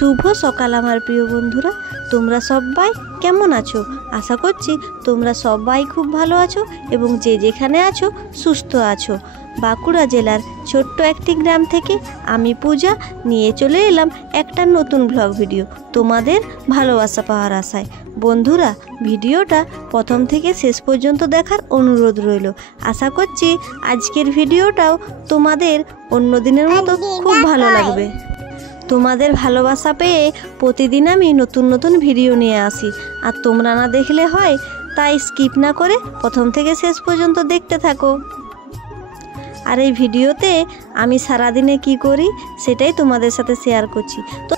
শুভ সকাল আমার প্রিয় বন্ধুরা, তোমরা সবাই কেমন আছো? আশা করছি তোমরা সবাই খুব ভালো আছো এবং যে যেখানে আছো সুস্থ আছো। বাঁকুড়া জেলার ছোট্ট একটি গ্রাম থেকে আমি পূজা নিয়ে চলে এলাম একটা নতুন ব্লগ ভিডিও তোমাদের ভালোবাসা পাওয়ার আশায়। বন্ধুরা, ভিডিওটা প্রথম থেকে শেষ পর্যন্ত দেখার অনুরোধ রইল। আশা করছি আজকের ভিডিওটাও তোমাদের অন্য দিনের মতো খুব ভালো লাগবে। তোমাদের ভালোবাসা পেয়ে প্রতিদিন আমি নতুন নতুন ভিডিও নিয়ে আসি, আর তোমরা না দেখলে হয়, তাই স্কিপ না করে প্রথম থেকে শেষ পর্যন্ত দেখতে থাকো। আর এই ভিডিওতে আমি সারাদিনে কি করি সেটাই তোমাদের সাথে শেয়ার করছি। তো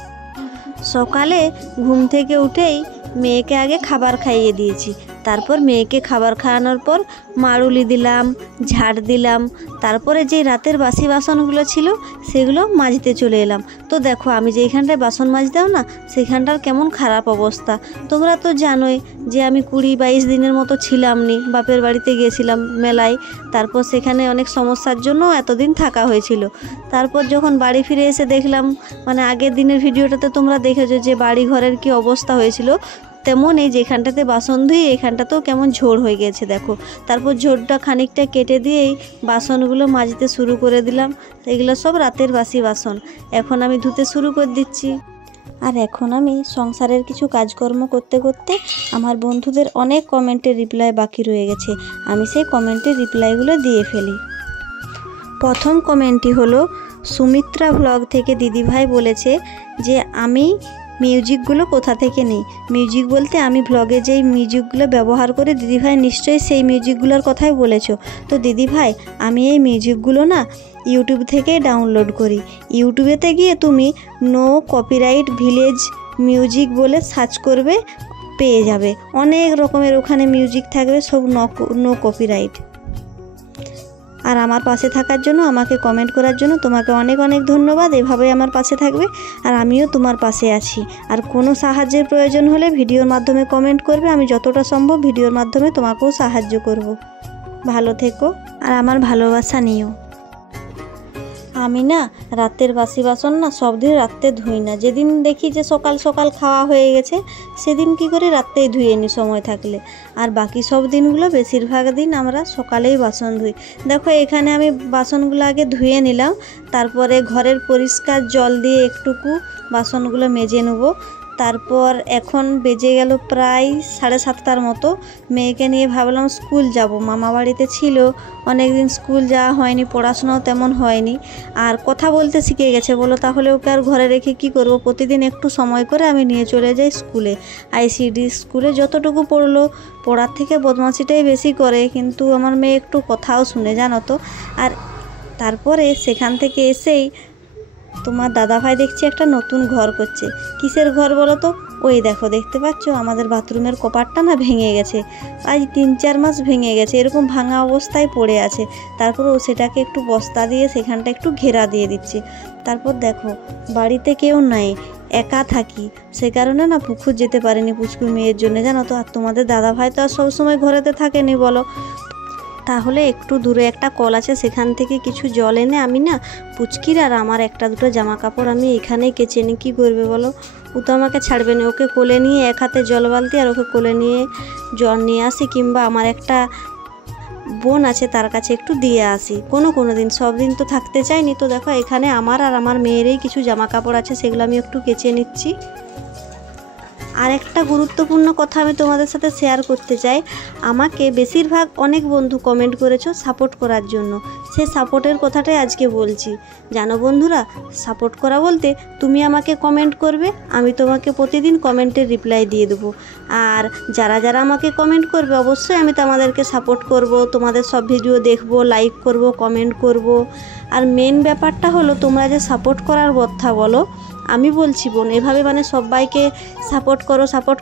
সকালে ঘুম থেকে উঠেই মেয়েকে আগে খাবার খাইয়ে দিয়েছি, তারপর মেয়েকে খাবার খাওয়ানোর পর মাড়ুলি দিলাম, ঝাড় দিলাম, তারপরে যে রাতের বাসি বাসনগুলো ছিল সেগুলো মাজতে চলে এলাম। তো দেখো, আমি যেইখানটায় বাসন মাজতাম না সেখানটার কেমন খারাপ অবস্থা। তোমরা তো জানোই যে আমি 20-22 দিনের মতো ছিলাম নি, বাপের বাড়িতে গিয়েছিলাম মেলায়। তারপর সেখানে অনেক সমস্যার জন্য এতদিন থাকা হয়েছিল। তারপর যখন বাড়ি ফিরে এসে দেখলাম, মানে আগের দিনের ভিডিওটাতে তোমরা দেখেছো যে বাড়ি ঘরের কি অবস্থা হয়েছিল, তেমন এই যেখানটাতে বাসন ধুই এখানটাতেও কেমন ঝোড় হয়ে গেছে দেখো। তারপর ঝোড়টা খানিকটা কেটে দিয়েই বাসনগুলো মাজতে শুরু করে দিলাম। এগুলো সব রাতের বাসি বাসন, এখন আমি ধুতে শুরু করে দিচ্ছি। আর এখন আমি সংসারের কিছু কাজকর্ম করতে করতে আমার বন্ধুদের অনেক কমেন্টের রিপ্লাই বাকি রয়ে গেছে, আমি সেই কমেন্টের রিপ্লাইগুলো দিয়ে ফেলি। প্রথম কমেন্টটি হলো সুমিত্রা ব্লগ থেকে দিদিভাই বলেছে যে আমি মিউজিকগুলো কোথা থেকে নিই। মিউজিক বলতে আমি ব্লগে যেই মিউজিকগুলো ব্যবহার করে, দিদিভাই নিশ্চয়ই সেই মিউজিকগুলোর কথাই বলেছো। তো দিদিভাই, আমি এই মিউজিকগুলো না ইউটিউব থেকে ডাউনলোড করি। ইউটিউবেতে গিয়ে তুমি নো কপিরাইট ভিলেজ মিউজিক বলে সার্চ করবে, পেয়ে যাবে। অনেক রকমের ওখানে মিউজিক থাকবে, সব নো কপিরাইট। আর আমার পাশে থাকার জন্য, আমাকে কমেন্ট করার জন্য তোমাকে অনেক অনেক ধন্যবাদ। এভাবেই আমার পাশে থাকবে, আর আমিও তোমার পাশে আছি। আর কোনো সাহায্যের প্রয়োজন হলে ভিডিওর মাধ্যমে কমেন্ট করবে, আমি যতটা সম্ভব ভিডিওর মাধ্যমে তোমাকেও সাহায্য করব। ভালো থেকো আর আমার ভালোবাসা নিও। আমি না রাতের বাসি বাসন না সব দিন রাত্রে ধুই না। যেদিন দেখি যে সকাল সকাল খাওয়া হয়ে গেছে সেদিন কি করে রাত্রেই ধুয়ে নিই সময় থাকলে। আর বাকি সব দিনগুলো বেশিরভাগ দিন আমরা সকালেই বাসন ধুই। দেখো, এখানে আমি বাসনগুলো আগে ধুয়ে নিলাম, তারপরে ঘরের পরিষ্কার জল দিয়ে একটুকু বাসনগুলো মেজে নেব। তারপর এখন বেজে গেল প্রায় 7:30টার মতো। মেয়েকে নিয়ে ভাবলাম স্কুল যাব, মামা বাড়িতে ছিল অনেক দিন, স্কুল যাওয়া হয়নি, পড়াশোনাও তেমন হয়নি, আর কথা বলতে শিখে গেছে বলো, তাহলে ওকে আর ঘরে রেখে কি করব। প্রতিদিন একটু সময় করে আমি নিয়ে চলে যাই স্কুলে, আইসিডি স্কুলে। যতটুকু পড়লো, পড়ার থেকে বদমাশিটাই বেশি করে, কিন্তু আমার মেয়ে একটু কথাও শুনে, জানো তো। আর তারপরে সেখান থেকে এসেই তোমার দাদাভাই দেখছি একটা নতুন ঘর করছে। কিসের ঘর বলো তো? ওই দেখো, দেখতে পাচ্ছ আমাদের বাথরুমের কপারটা না ভেঙে গেছে, আজ 3-4 মাস ভেঙে গেছে, এরকম ভাঙা অবস্থায় পড়ে আছে। তারপর ও সেটাকে একটু বস্তা দিয়ে সেখানটা একটু ঘেরা দিয়ে দিচ্ছে। তারপর দেখো, বাড়িতে কেউ নাই, একা থাকি, সে কারণে না পুকুর যেতে পারিনি পুচকুর মেয়ের জন্য, জানো তো। আর তোমাদের দাদাভাই তো আর সবসময় ঘরেতে থাকেনি বলো, তাহলে একটু দূরে একটা কল আছে, সেখান থেকে কিছু জল এনে আমি না পুচকির আর আমার একটা দুটো জামা কাপড় আমি এখানেই কেচে নিই। কী করবে বলো, ও তো আমাকে ছাড়বে না। ওকে কোলে নিয়ে এক হাতে জল বালতি আর ওকে কোলে নিয়ে জল নিয়ে আসি, কিংবা আমার একটা বোন আছে তার কাছে একটু দিয়ে আসি কোনো দিন। সব দিন তো থাকতে চাইনি। তো দেখো, এখানে আমার আর আমার মেয়েরই কিছু জামা কাপড় আছে, সেগুলো আমি একটু কেচে নিচ্ছি। আর একটা গুরুত্বপূর্ণ কথা আমি তোমাদের সাথে শেয়ার করতে চাই। আমাকে বেশিরভাগ অনেক বন্ধু কমেন্ট করেছো সাপোর্ট করার জন্য, সেই সাপোর্টের কথাটাই আজকে বলছি। জানো বন্ধুরা, সাপোর্ট করা বলতে তুমি আমাকে কমেন্ট করবে, আমি তোমাকে প্রতিদিন কমেন্টের রিপ্লাই দিয়ে দেবো। আর যারা যারা আমাকে কমেন্ট করবে অবশ্যই আমি তোমাদেরকে সাপোর্ট করব, তোমাদের সব ভিডিও দেখব, লাইক করব, কমেন্ট করব। আর মেন ব্যাপারটা হলো, তোমরা যে সাপোর্ট করার কথা বলো, আমি বলছি বোন, এভাবে মানে সবাইকে সাপোর্ট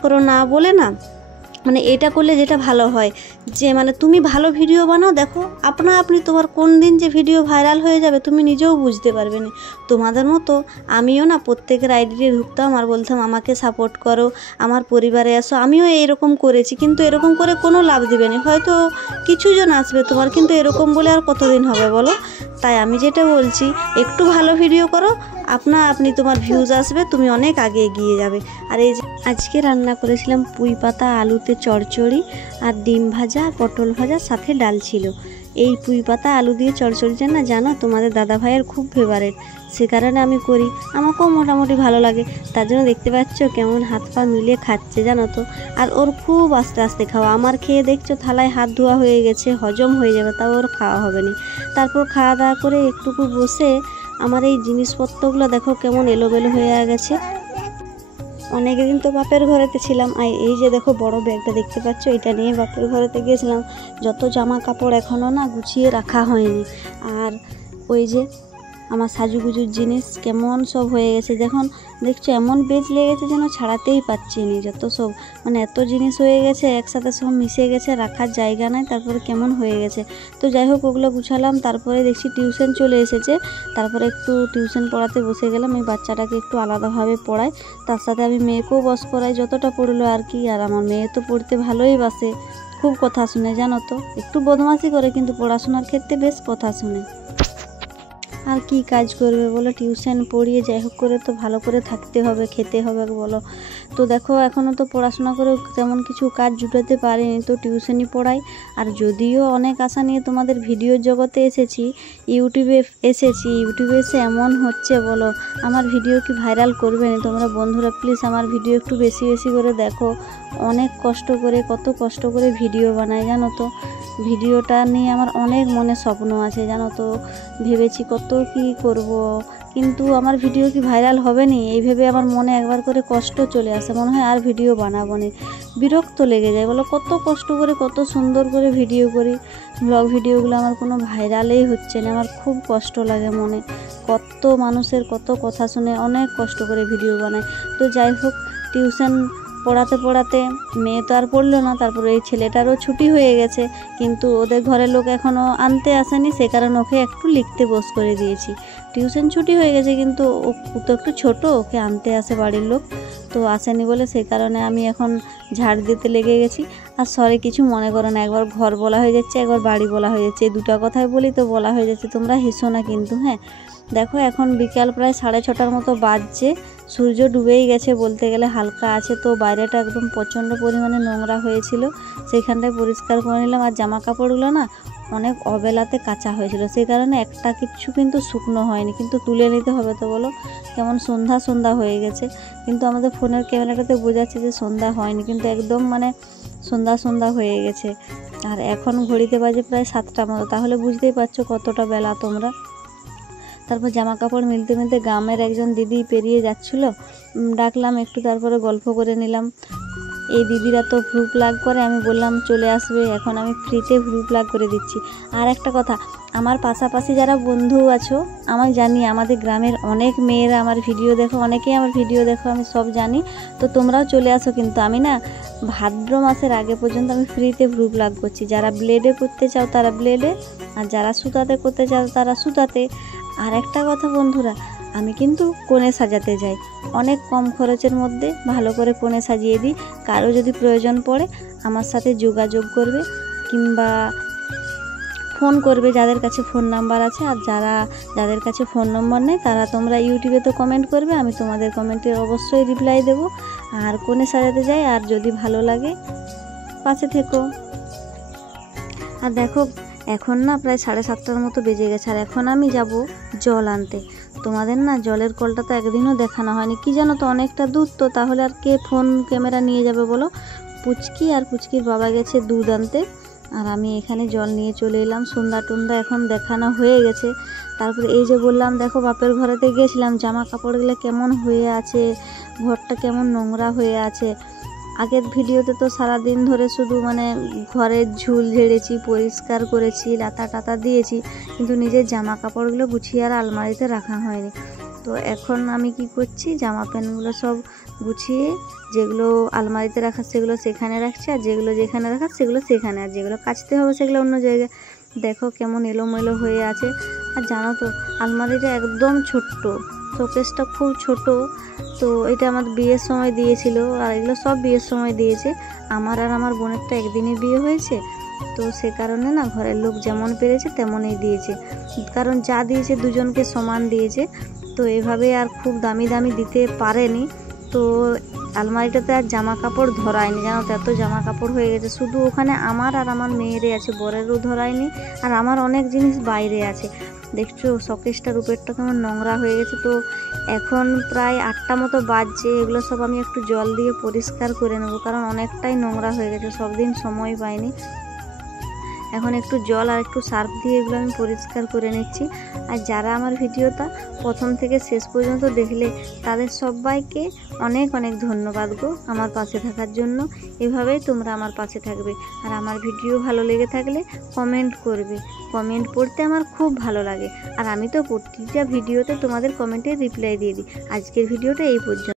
করো না বলে না, মানে এটা করলে যেটা ভালো হয় যে মানে তুমি ভালো ভিডিও বানাও, দেখো আপনি তোমার কোন দিন যে ভিডিও ভাইরাল হয়ে যাবে তুমি নিজেও বুঝতে পারবে না। তোমাদের মতো আমিও না প্রত্যেকের আইডিতে ঢুকতাম আর বলতাম আমাকে সাপোর্ট করো, আমার পরিবারে আসো। আমিও এরকম করেছি, কিন্তু এরকম করে কোনো লাভ দিবে না। হয়তো কিছুজন আসবে তোমার, কিন্তু এরকম বলে আর কতদিন হবে বলো। তাই আমি যেটা বলছি, একটু ভালো ভিডিও করো আপনা আপনি তোমার ভিউজ আসবে, তুমি অনেক আগে এগিয়ে যাবে। আর এই যে আজকে রান্না করেছিলাম পুঁই পাতা আলুতে চচ্চড়ি আর ডিম ভাজা আর পটল ভাজা, সাথে ডাল ছিল। এই পুঁই পাতা আলু দিয়ে চচ্চড়িটা না জানো তোমাদের দাদা ভাইয়ের খুব ফেভারিট, সে কারণে আমি করি, আমাকেও মোটামুটি ভালো লাগে। তার জন্য দেখতে পাচ্ছ কেমন হাত পা মিলিয়ে খাচ্ছে জানো তো। আর ওর খুব আস্তে আস্তে খাওয়া, আমার খেয়ে দেখছো থালায় হাত ধোয়া হয়ে গেছে, হজম হয়ে যাবে, তাও ওর খাওয়া হবে না। তারপর খাওয়া দাওয়া করে একটুকু বসে আমার এই জিনিসপত্রগুলো দেখো কেমন এলোমেলো হয়ে গেছে। অনেকদিন তো বাপের ঘরেতে ছিলাম, আর এই যে দেখো বড় ব্যাগটা দেখতে পাচ্ছ, এটা নিয়ে বাপের ঘরেতে গিয়েছিলাম। যত জামা কাপড় এখনও না গুছিয়ে রাখা হয়নি। আর ওই যে আমার সাজুগুজুর জিনিস কেমন সব হয়ে গেছে, দেখছো এমন বেজ লেগেছে যেন ছাড়াতেই পাচ্ছি না। যত সব মানে এত জিনিস হয়ে গেছে একসাথে সব মিশে গেছে, রাখার জায়গা নাই, তারপরে কেমন হয়ে গেছে। তো যাই হোক ওগুলো গুছালাম, তারপরে দেখছি টিউশন চলে এসেছে, তারপরে একটু টিউশন পড়াতে বসে গেলাম। এই বাচ্চাটাকে একটু আলাদাভাবে পড়াই, তার সাথে আমি মেয়েকেও বস করাই, যতটা পড়লো আর কি। আর আমার মেয়ে তো পড়তে ভালোই বাসে, খুব কথা শুনে জানো তো, একটু বদমাশি করে কিন্তু পড়াশোনার ক্ষেত্রে বেশ কথা শুনে। আর কি কাজ করবে বলো, টিউশন পড়িয়ে যাই হোক করে তো ভালো করে থাকতে হবে, খেতে হবে বলো। তো দেখো এখনও তো পড়াশোনা করে তেমন কিছু কাজ জুটাতে পারিনি, তো টিউশনই পড়াই। আর যদিও অনেক আশা নিয়ে তোমাদের ভিডিওর জগতে এসেছি, ইউটিউবে এসে এমন হচ্ছে বলো, আমার ভিডিও কি ভাইরাল করবে না তোমরা বন্ধুরা? প্লিজ আমার ভিডিও একটু বেশি বেশি করে দেখো। অনেক কষ্ট করে, কত কষ্ট করে ভিডিও বানাই জানো তো। ভিডিওটা নিয়ে আমার অনেক মনে স্বপ্ন আছে জানো তো, ভেবেছি কত কি করব, কিন্তু আমার ভিডিও কি ভাইরাল হবে না এই ভেবে আমার মনে একবার করে কষ্ট চলে আসে, মনে হয় আর ভিডিও বানাবো না, বিরক্ত লেগে যায় বলো। কত কষ্ট করে কত সুন্দর করে ভিডিও করি, ব্লগ ভিডিওগুলো আমার কোনো ভাইরালেই হচ্ছে না, আমার খুব কষ্ট লাগে মনে। কত মানুষের কত কথা শুনে অনেক কষ্ট করে ভিডিও বানাই। তো যাই হোক টিউশন পড়াতে পড়াতে মেয়ে তো আর পড়লো না, তারপরে এই ছেলেটারও ছুটি হয়ে গেছে, কিন্তু ওদের ঘরের লোক এখনও আনতে আসেনি, সে কারণে ওকে একটু লিখতে বস করে দিয়েছি। টিউশন ছুটি হয়ে গেছে কিন্তু ও তো একটু ছোটো, ওকে আনতে আসে বাড়ির লোক, তো আসেনি বলে সেই কারণে আমি এখন ঝাড় দিতে লেগে গেছি। আর সরি কিছু মনে করো না, একবার ঘর বলা হয়ে যাচ্ছে, একবার বাড়ি বলা হয়ে যাচ্ছে, এই দুটো কথাই বলি তো বলা হয়ে যাচ্ছে, তোমরা হেসো না কিন্তু। হ্যাঁ দেখো এখন বিকাল প্রায় 6:30 মতো বাজছে, সূর্য ডুবেই গেছে বলতে গেলে, হালকা আছে। তো বাইরেটা একদম প্রচণ্ড পরিমাণে নোংরা হয়েছিল, সেইখানটায় পরিষ্কার করে নিলাম। আর জামা কাপড়গুলো না অনেক অবেলাতে কাচা হয়েছিল, সেই কারণে একটা কিছু কিন্তু শুকনো হয়নি, কিন্তু তুলে নিতে হবে তো বলো, কেমন সন্ধ্যা সন্ধ্যা হয়ে গেছে। কিন্তু আমাদের ফোনের ক্যামেরাটাতে বোঝাচ্ছে যে সন্ধ্যা হয়নি, কিন্তু একদম মানে সন্ধ্যা সন্ধ্যা হয়ে গেছে। আর এখন ঘড়িতে বাজে প্রায় 7টা মতো, তাহলে বুঝতেই পারছো কতটা বেলা তোমরা। তারপর জামা কাপড় মিলতে মিলতে গ্রামের একজন দিদি পেরিয়ে যাচ্ছিলো, ডাকলাম একটু, তারপরে গল্প করে নিলাম। এই দিদিরা তো ভ্রু প্লাগ করে, আমি বললাম চলে আসবে, এখন আমি ফ্রিতে ভ্রু প্লাগ করে দিচ্ছি। আর একটা কথা, আমার পাশাপাশি যারা বন্ধু আছো, আমি জানি আমাদের গ্রামের অনেক মেয়েরা আমার ভিডিও দেখো, অনেকেই আমার ভিডিও দেখো, আমি সব জানি। তো তোমরাও চলে আসো, কিন্তু আমি না ভাদ্র মাসের আগে পর্যন্ত আমি ফ্রিতে ভ্রু প্লাগ করছি। যারা ব্লেডে করতে চাও তারা ব্লেডে, আর যারা সুতাতে করতে চাও তারা সুতাতে। আর একটা কথা বন্ধুরা, আমি কিন্তু কোণে সাজাতে যাই, অনেক কম খরচের মধ্যে ভালো করে কোণে সাজিয়ে দিই। কারো যদি প্রয়োজন পড়ে আমার সাথে যোগাযোগ করবে, কিংবা ফোন করবে যাদের কাছে ফোন নাম্বার আছে। আর যাদের কাছে ফোন নম্বর নেই তারা তোমরা ইউটিউবে তো কমেন্ট করবে, আমি তোমাদের কমেন্টের অবশ্যই রিপ্লাই দেবো। আর কোণে সাজাতে যাই, আর যদি ভালো লাগে পাশে থেকো। আর দেখো এখন না প্রায় 7:30 মতো বেজে গেছে, আর এখন আমি যাব জল আনতে। তোমাদের না জলের কলটা তো একদিনও দেখানো হয়নি, কি জানো তো অনেকটা দূর, তো তাহলে আর কে ফোন ক্যামেরা নিয়ে যাবে বলো। পুচকি আর পুচকির বাবা গেছে দুধ আনতে, আর আমি এখানে জল নিয়ে চলে এলাম। সন্ধ্যা টন্ধ্যা এখন দেখানো হয়ে গেছে। তারপরে এই যে বললাম দেখো বাপের ঘরেতে গিয়েছিলাম, জামা কাপড়গুলো কেমন হয়ে আছে, ঘরটা কেমন নোংরা হয়ে আছে। আগের ভিডিওতে তো সারাদিন ধরে শুধু মানে ঘরের ঝুল ঝেড়েছি, পরিষ্কার করেছি, লাতা টাতা দিয়েছি, কিন্তু নিজের জামা কাপড়গুলো গুছিয়ে আর আলমারিতে রাখা হয়নি। তো এখন আমি কি করছি, জামা প্যান্টগুলো সব গুছিয়ে যেগুলো আলমারিতে রাখার সেগুলো সেখানে রাখছি, আর যেগুলো যেখানে রাখার সেগুলো সেখানে, আর যেগুলো কাচতে হবে সেগুলো অন্য জায়গায়। দেখো কেমন এলোমেলো হয়ে আছে। আর জানো তো আলমারিটা একদম ছোট্ট, শোকেসটা খুব ছোট। তো এটা আমার বিয়ের সময় দিয়েছিল, আর এগুলো সব বিয়ের সময় দিয়েছে। আমার আর আমার বোনেরটা একদিনই বিয়ে হয়েছে, তো সে কারণে না ঘরের লোক যেমন পেরেছে তেমনই দিয়েছে, কারণ যা দিয়েছে দুজনকে সমান দিয়েছে। তো তো এভাবে আর খুব দামি দামি দিতে পারেনি। তো আলমারিটাতে আর জামা কাপড় ধরায়নি, জানো তো, এত জামা কাপড় হয়ে গেছে। শুধু ওখানে আমার আর আমার মেয়েরই আছে, বরেরও ধরায়নি। আর আমার অনেক জিনিস বাইরে আছে। দেখছো শোকেসটার উপরটা কেমন নোংরা হয়ে গেছে। তো এখন প্রায় 8টা মতো বাজছে। এগুলো সব আমি একটু জল দিয়ে পরিষ্কার করে নেবো, কারণ অনেকটাই নোংরা হয়ে গেছে, সব দিন সময় পাইনি। এখন একটু জল আর একটু সার্ফ দিয়ে এগুলো আমি পরিষ্কার করে নিচ্ছি। আর যারা আমার ভিডিওটা প্রথম থেকে শেষ পর্যন্ত দেখলে তাদের সবাইকে অনেক অনেক ধন্যবাদ গো আমার পাশে থাকার জন্য। এভাবেই তোমরা আমার পাশে থাকবে। আর আমার ভিডিও ভালো লেগে থাকলে কমেন্ট করবে। কমেন্ট পড়তে আমার খুব ভালো লাগে। আর আমি তো প্রতিটা ভিডিওতে তোমাদের কমেন্টে রিপ্লাই দিয়ে দিই। আজকের ভিডিওটা এই পর্যন্ত।